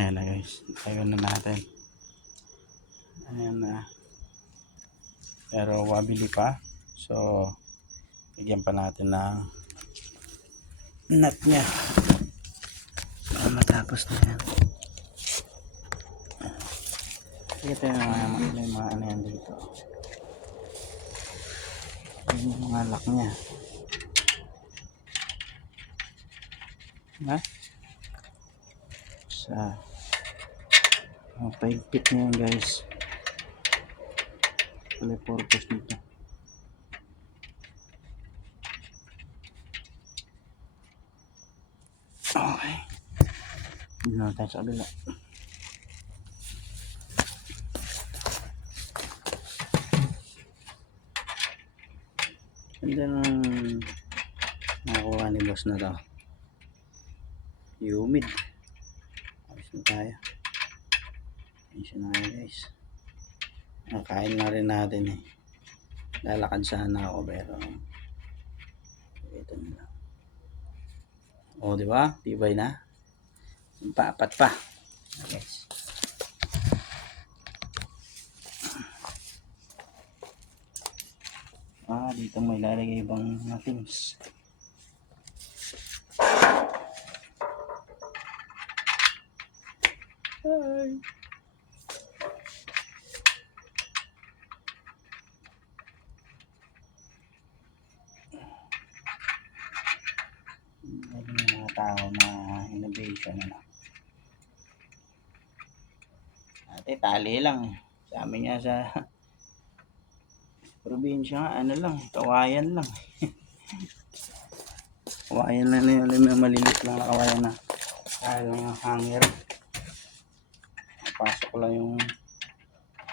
Ayan na guys, tayo na natin. Ayan na. Pero wabili pa. So, bigyan pa natin ng nut niya. So, matapos na yan. Ito yung mga ano yan dito. Yung mga lock niya. Ha? Sa paigpit niya yan guys. Wala purpose nito. Okay. Hindi na tayo sa kabila. Ganda nang nakuha ni boss na to. Humid. Ayos na tayo. Ayos na tayo guys. Nakain na rin natin eh. Lalakad sana ako pero ito na lang. O diba? Tibay na. Paapat pa. Guys. Dito may lalagay ibang things. Hi. May mga tao na innovation na. Ate tali lang. Sa amin nga sa probinsya ano lang, kawayan lang. Kawayan na yun, may maliliit lang na kawayan na. Kaya lang yung hanger. Pasok lang yung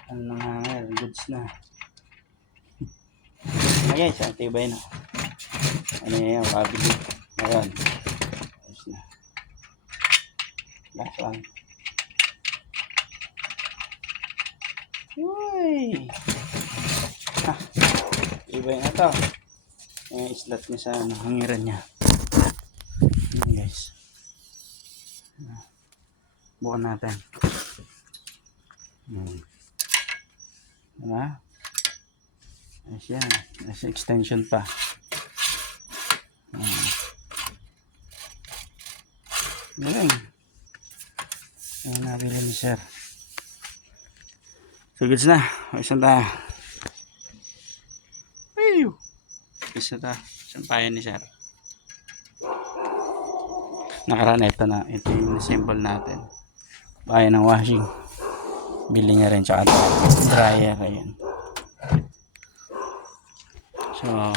ano ng hanger, goods na. Okay, so tibay na. Ano yan, wabili. Ayan. Ayos na. Last one. Uy! Tibay na to. Yung slot niya sa hangiran niya. Ayan guys. Bukan natin. Diba? Ayos yan. Nasa extension pa. Galing. Ayan nabili ni sir. So goods na. Ayos na tayo. Ayos na tayo. Sampayan ni sir. Nakaraan ito na. Ito yung symbol natin. Bayan ng washing. Bili niya rin. Tsaka dryer. Ayan. So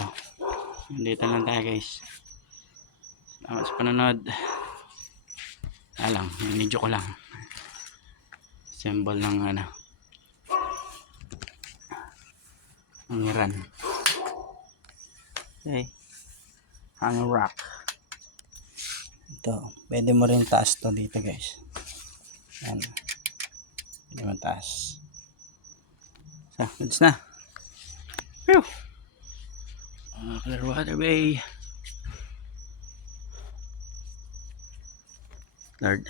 dito lang tayo guys. Salamat sa panonood. Alang, minidyo ko lang. Symbol ng ano. Ang Iran. Okay. Hang rock. Ito. Pwede mo rin taas to dito guys. Yan. Pwede mo taas. So, goods na. Whew. Clearwater Bay. Lord.